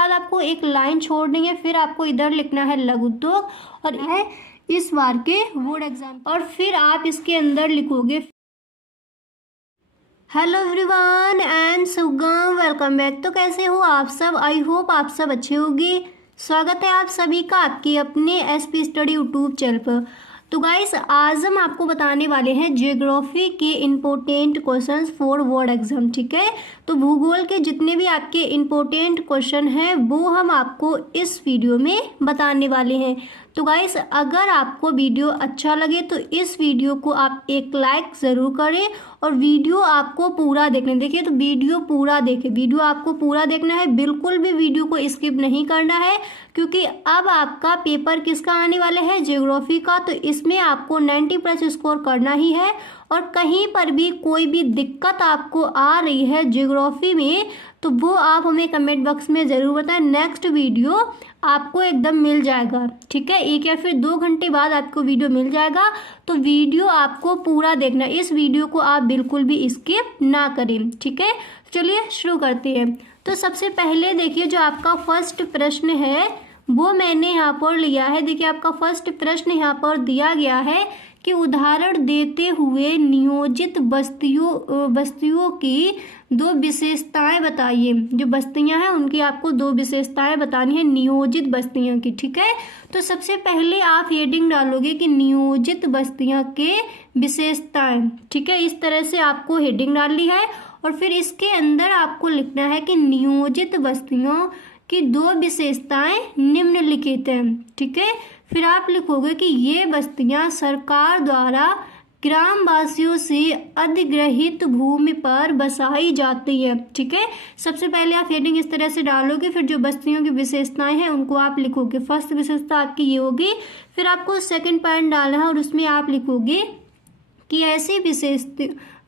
बाद आपको एक लाइन छोड़नी है, फिर आपको इधर लिखना है लघु उद्योग और है इस बार के बोर्ड एग्जाम, और फिर आप इसके अंदर लिखोगे हेलो एवरीवन एंड सुगम, वेलकम बैक। तो कैसे हो आप सब? आई होप आप सब अच्छे होंगे। स्वागत है आप सभी का आपके अपने एसपी स्टडी यूट्यूब चैनल पर। तो गाइस, आज हम आपको बताने वाले हैं ज्योग्राफी के important questions for board exam. ठीक है, तो भूगोल के जितने भी आपके इम्पोर्टेंट क्वेश्चन हैं वो हम आपको इस वीडियो में बताने वाले हैं। तो गाइस, अगर आपको वीडियो अच्छा लगे तो इस वीडियो को आप एक लाइक ज़रूर करें और वीडियो आपको पूरा देखने। देखिए, तो वीडियो पूरा देखें, वीडियो आपको पूरा देखना है, बिल्कुल भी वीडियो को स्किप नहीं करना है, क्योंकि अब आपका पेपर किसका आने वाला है? ज्योग्राफी का। तो इसमें आपको 90+ स्कोर करना ही है, और कहीं पर भी कोई भी दिक्कत आपको आ रही है ज्योग्राफी में तो वो आप हमें कमेंट बॉक्स में ज़रूर बताएं। नेक्स्ट वीडियो आपको एकदम मिल जाएगा। ठीक है, 1 या फिर 2 घंटे बाद आपको वीडियो मिल जाएगा, तो वीडियो आपको पूरा देखना। इस वीडियो को आप बिल्कुल भी स्किप ना करें। ठीक है, चलिए शुरू करते हैं। तो सबसे पहले देखिए, जो आपका फर्स्ट प्रश्न है वो मैंने यहाँ पर लिया है। देखिए, आपका फर्स्ट प्रश्न यहाँ पर दिया गया है कि उदाहरण देते हुए नियोजित बस्तियों की 2 विशेषताएं बताइए। जो बस्तियां हैं उनकी आपको 2 विशेषताएं बतानी है नियोजित बस्तियों की। ठीक है, तो सबसे पहले आप हेडिंग डालोगे कि नियोजित बस्तियों के विशेषताएं। ठीक है, इस तरह से आपको हेडिंग डालनी है, और फिर इसके अंदर आपको लिखना है कि नियोजित बस्तियों की 2 विशेषताएं निम्नलिखित हैं। ठीक है, फिर आप लिखोगे कि ये बस्तियां सरकार द्वारा ग्रामवासियों से अधिग्रहित भूमि पर बसाई जाती है। ठीक है, सबसे पहले आप हेडिंग इस तरह से डालोगे, फिर जो बस्तियों की विशेषताएं हैं उनको आप लिखोगे। फर्स्ट विशेषता आपकी ये होगी, फिर आपको सेकंड पॉइंट डालना है और उसमें आप लिखोगे कि ऐसी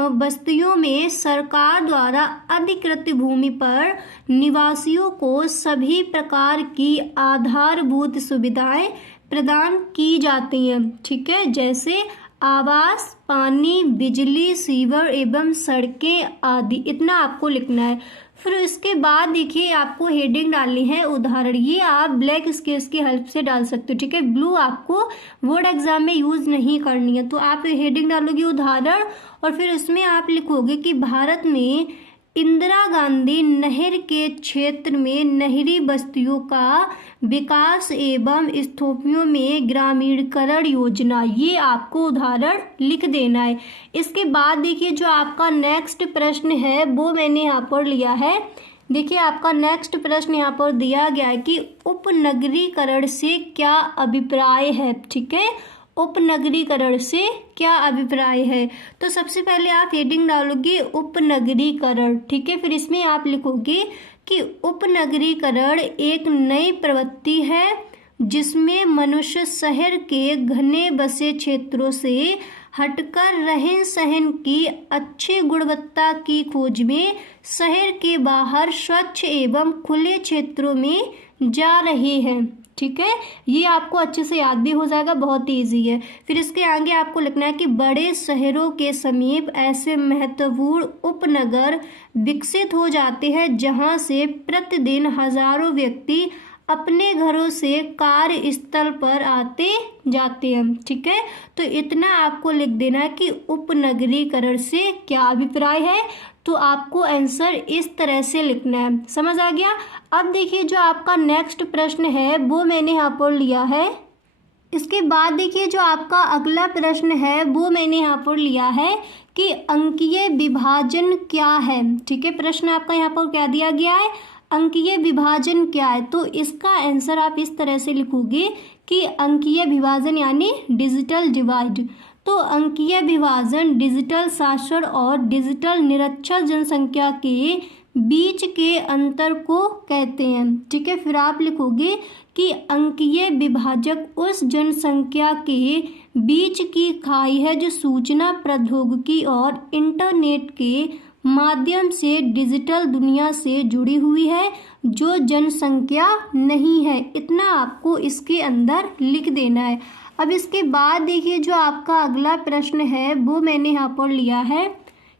बस्तियों में सरकार द्वारा अधिकृत भूमि पर निवासियों को सभी प्रकार की आधारभूत सुविधाएं प्रदान की जाती हैं। ठीक है, जैसे आवास, पानी, बिजली, सीवर एवं सड़कें आदि। इतना आपको लिखना है। फिर इसके बाद देखिए, आपको हेडिंग डालनी है उदाहरण। ये आप ब्लैक स्केच की हेल्प से डाल सकते हो। ठीक है, ब्लू आपको बोर्ड एग्जाम में यूज़ नहीं करनी है। तो आप हेडिंग डालोगे उदाहरण, और फिर उसमें आप लिखोगे कि भारत में इंदिरा गांधी नहर के क्षेत्र में नहरी बस्तियों का विकास एवं स्थोपियों में ग्रामीणकरण योजना। ये आपको उदाहरण लिख देना है। इसके बाद देखिए, जो आपका नेक्स्ट प्रश्न है वो मैंने यहाँ पर लिया है। देखिए, आपका नेक्स्ट प्रश्न यहाँ पर दिया गया है कि उपनगरीकरण से क्या अभिप्राय है। ठीक है, उपनगरीकरण से क्या अभिप्राय है? तो सबसे पहले आप हेडिंग डालोगे उपनगरीकरण। ठीक है, फिर इसमें आप लिखोगे कि उपनगरीकरण एक नई प्रवृत्ति है जिसमें मनुष्य शहर के घने बसे क्षेत्रों से हटकर रहन सहन की अच्छी गुणवत्ता की खोज में शहर के बाहर स्वच्छ एवं खुले क्षेत्रों में जा रहे हैं। ठीक है, ये आपको अच्छे से याद भी हो जाएगा, बहुत ईजी है। फिर इसके आगे आपको लिखना है कि बड़े शहरों के समीप ऐसे महत्वपूर्ण उपनगर विकसित हो जाते हैं जहां से प्रतिदिन हजारों व्यक्ति अपने घरों से कार्यस्थल पर आते जाते हैं। ठीक है, तो इतना आपको लिख देना है कि उपनगरीकरण से क्या अभिप्राय है। तो आपको आंसर इस तरह से लिखना है। समझ आ गया? अब देखिए, जो आपका नेक्स्ट प्रश्न है वो मैंने यहाँ पर लिया है। इसके बाद देखिए, जो आपका अगला प्रश्न है वो मैंने यहाँ पर लिया है कि अंकीय विभाजन क्या है। ठीक है, प्रश्न आपका यहाँ पर क्या दिया गया है? अंकीय विभाजन क्या है? तो इसका आंसर आप इस तरह से लिखोगे कि अंकीय विभाजन यानी डिजिटल डिवाइड। तो अंकीय विभाजन डिजिटल साक्षर और डिजिटल निरक्षर जनसंख्या के बीच के अंतर को कहते हैं। ठीक है, फिर आप लिखोगे कि अंकीय विभाजक उस जनसंख्या के बीच की खाई है जो सूचना प्रौद्योगिकी और इंटरनेट के माध्यम से डिजिटल दुनिया से जुड़ी हुई है, जो जनसंख्या नहीं है। इतना आपको इसके अंदर लिख देना है। अब इसके बाद देखिए, जो आपका अगला प्रश्न है वो मैंने यहाँ पर लिया है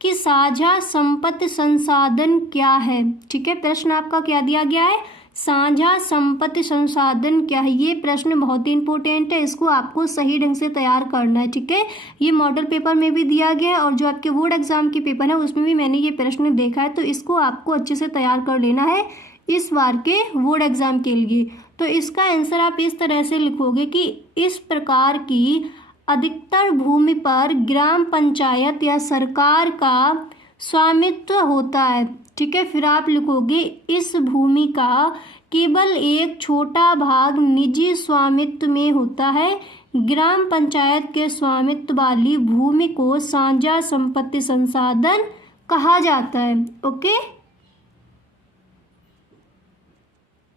कि साझा संपत्ति संसाधन क्या है। ठीक है, प्रश्न आपका क्या दिया गया है साझा संपत्ति संसाधन क्या है? ये प्रश्न बहुत ही इंपॉर्टेंट है, इसको आपको सही ढंग से तैयार करना है, ठीक है। ये मॉडल पेपर में भी दिया गया है और जो आपके बोर्ड एग्जाम के पेपर है उसमें भी मैंने ये प्रश्न देखा है, तो इसको आपको अच्छे से तैयार कर लेना है इस बार के बोर्ड एग्जाम के लिए। तो इसका आंसर आप इस तरह से लिखोगे कि इस प्रकार की अधिकतर भूमि पर ग्राम पंचायत या सरकार का स्वामित्व होता है, ठीक है। फिर आप लिखोगे इस भूमि का केवल एक छोटा भाग निजी स्वामित्व में होता है। ग्राम पंचायत के स्वामित्व वाली भूमि को साझा संपत्ति संसाधन कहा जाता है। ओके,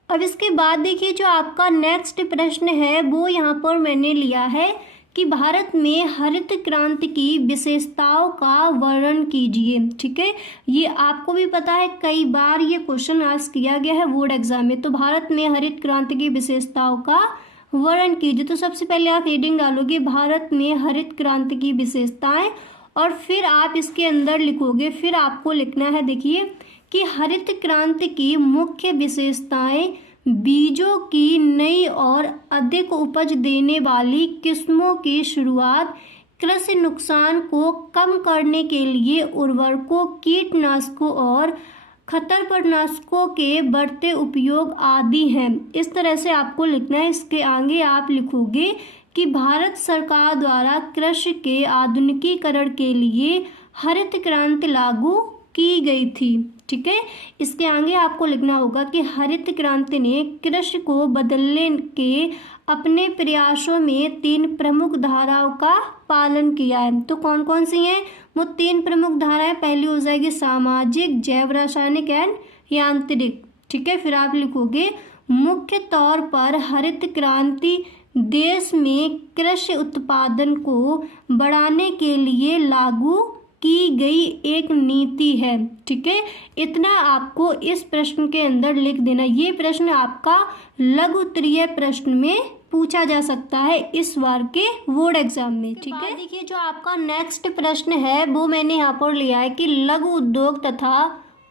अब इसके बाद देखिए जो आपका नेक्स्ट प्रश्न है वो यहाँ पर मैंने लिया है कि भारत में हरित क्रांति की विशेषताओं का वर्णन कीजिए, ठीक है। ये आपको भी पता है, कई बार ये क्वेश्चन आस्क किया गया है बोर्ड एग्जाम में। तो भारत में हरित क्रांति की विशेषताओं का वर्णन कीजिए। तो सबसे पहले आप हेडिंग डालोगे भारत में हरित क्रांति की विशेषताएं, और फिर आप इसके अंदर लिखोगे, फिर आपको लिखना है देखिए कि हरित क्रांति की मुख्य विशेषताएं बीजों की नई और अधिक उपज देने वाली किस्मों की शुरुआत, कृषि नुकसान को कम करने के लिए उर्वरकों, कीटनाशकों और खरपतवारनाशकों के बढ़ते उपयोग आदि हैं। इस तरह से आपको लिखना है। इसके आगे आप लिखोगे कि भारत सरकार द्वारा कृषि के आधुनिकीकरण के लिए हरित क्रांति लागू की गई थी, ठीक है। इसके आगे आपको लिखना होगा कि हरित क्रांति ने कृषि को बदलने के अपने प्रयासों में 3 प्रमुख धाराओं का पालन किया है। तो कौन कौन सी हैं वो 3 प्रमुख धाराएं? पहली हो जाएगी सामाजिक, जैव रासायनिक एंड यांत्रिक, ठीक है। फिर आप लिखोगे मुख्य तौर पर हरित क्रांति देश में कृषि उत्पादन को बढ़ाने के लिए लागू की गई एक नीति है, ठीक है। इतना आपको इस प्रश्न के अंदर लिख देना। ये प्रश्न आपका लघु उत्तरीय प्रश्न में पूछा जा सकता है इस बार के बोर्ड एग्जाम में, ठीक है। देखिए जो आपका नेक्स्ट प्रश्न है वो मैंने यहाँ पर लिया है कि लघु उद्योग तथा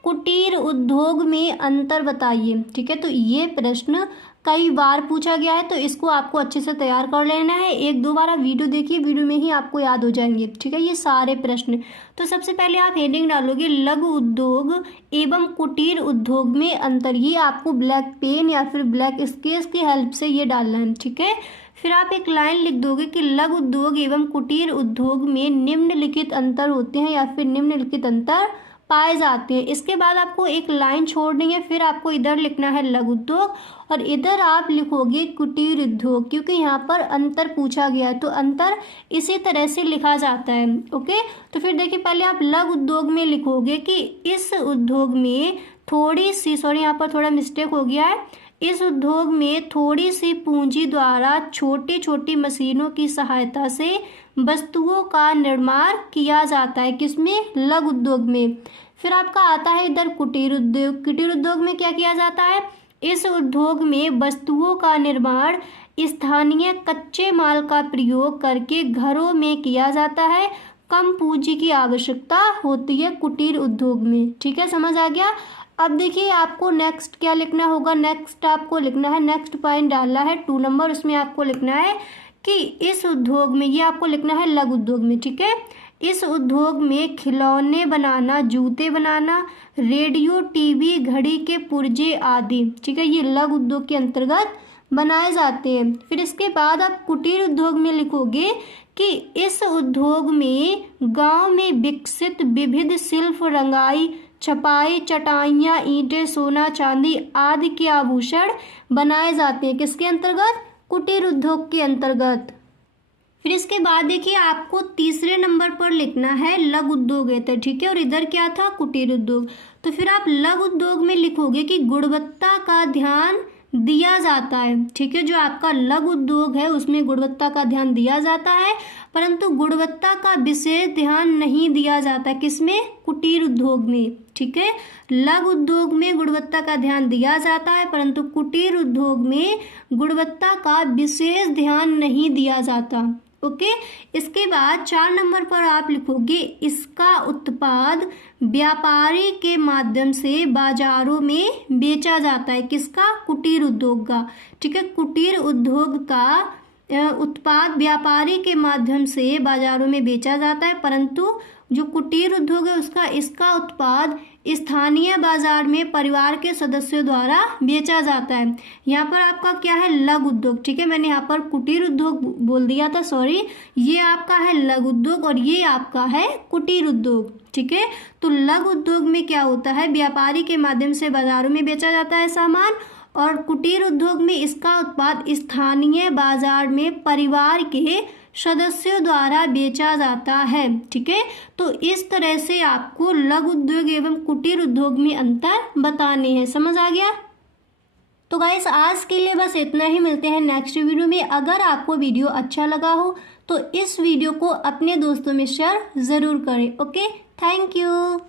कुटीर उद्योग में अंतर बताइए, ठीक है। तो ये प्रश्न कई बार पूछा गया है, तो इसको आपको अच्छे से तैयार कर लेना है। 1-2 बार आप वीडियो देखिए, वीडियो में ही आपको याद हो जाएंगे, ठीक है, ये सारे प्रश्न। तो सबसे पहले आप हेडिंग डालोगे लघु उद्योग एवं कुटीर उद्योग में अंतर। ये आपको ब्लैक पेन या फिर ब्लैक स्केच की हेल्प से ये डालना है, ठीक है। फिर आप एक लाइन लिख दोगे कि लघु उद्योग एवं कुटीर उद्योग में निम्नलिखित अंतर होते हैं या फिर निम्नलिखित अंतर पाए जाते हैं। इसके बाद आपको एक लाइन छोड़नी है, फिर आपको इधर लिखना है लघु उद्योग और इधर आप लिखोगे कुटीर उद्योग, क्योंकि यहाँ पर अंतर पूछा गया है तो अंतर इसी तरह से लिखा जाता है। ओके, तो फिर देखिए पहले आप लघु उद्योग में लिखोगे कि इस उद्योग में थोड़ी सी, सॉरी यहाँ पर थोड़ा मिस्टेक हो गया है, इस उद्योग में थोड़ी सी पूंजी द्वारा छोटी छोटी मशीनों की सहायता से वस्तुओं का निर्माण किया जाता है। किसमें? लघु उद्योग में। फिर आपका आता है इधर कुटीर उद्योग। कुटीर उद्योग में क्या किया जाता है? इस उद्योग में वस्तुओं का निर्माण स्थानीय कच्चे माल का प्रयोग करके घरों में किया जाता है। कम पूंजी की आवश्यकता होती है कुटीर उद्योग में। ठीक है, समझ आ गया। अब देखिए आपको नेक्स्ट क्या लिखना होगा। नेक्स्ट आपको लिखना है, नेक्स्ट पॉइंट डालना है 2 नंबर, उसमें आपको लिखना है कि इस उद्योग में, ये आपको लिखना है लघु उद्योग में, ठीक है, इस उद्योग में खिलौने बनाना, जूते बनाना, रेडियो, टीवी, घड़ी के पुर्जे आदि, ठीक है, ये लघु उद्योग के अंतर्गत बनाए जाते हैं। फिर इसके बाद आप कुटीर उद्योग में लिखोगे कि इस उद्योग में गांव में विकसित विविध शिल्प, रंगाई, छपाई, चटाइयाँ, ईंटें, सोना, चांदी आदि के आभूषण बनाए जाते हैं। किसके अंतर्गत? कुटीर उद्योग के अंतर्गत। फिर इसके बाद देखिए आपको तीसरे नंबर पर लिखना है लघु उद्योग है, ठीक है, और इधर क्या था? कुटीर उद्योग। तो फिर आप लघु उद्योग में लिखोगे कि गुणवत्ता का ध्यान दिया जाता है, ठीक है, जो आपका लघु उद्योग है उसमें गुणवत्ता का ध्यान दिया जाता है, परंतु गुणवत्ता का विशेष ध्यान नहीं दिया जाता। किसमें? कुटीर उद्योग में, ठीक है। लघु उद्योग में गुणवत्ता का ध्यान दिया जाता है, परंतु कुटीर उद्योग में गुणवत्ता का विशेष ध्यान नहीं दिया जाता। ओके। इसके बाद 4 नंबर पर आप लिखोगे इसका उत्पाद व्यापारी के माध्यम से बाजारों में बेचा जाता है। किसका? कुटीर उद्योग का। ठीक है, कुटीर उद्योग का उत्पाद व्यापारी के माध्यम से बाजारों में बेचा जाता है, परंतु जो कुटीर उद्योग है उसका इसका उत्पाद स्थानीय बाजार में परिवार के सदस्यों द्वारा बेचा जाता है। यहाँ पर आपका क्या है? लघु उद्योग। ठीक है, मैंने यहाँ पर कुटीर उद्योग बोल दिया था, सॉरी। ये आपका है लघु उद्योग और ये आपका है कुटीर उद्योग। ठीक है, तो लघु उद्योग में क्या होता है? व्यापारी के माध्यम से बाजारों में बेचा जाता है सामान, और कुटीर उद्योग में इसका उत्पाद स्थानीय बाजार में परिवार के सदस्यों द्वारा बेचा जाता है। ठीक है, तो इस तरह से आपको लघु उद्योग एवं कुटीर उद्योग में अंतर बताने हैं। समझ आ गया? तो गाइस आज के लिए बस इतना ही। मिलते हैं नेक्स्ट वीडियो में। अगर आपको वीडियो अच्छा लगा हो तो इस वीडियो को अपने दोस्तों में शेयर ज़रूर करें। Okay, thank you.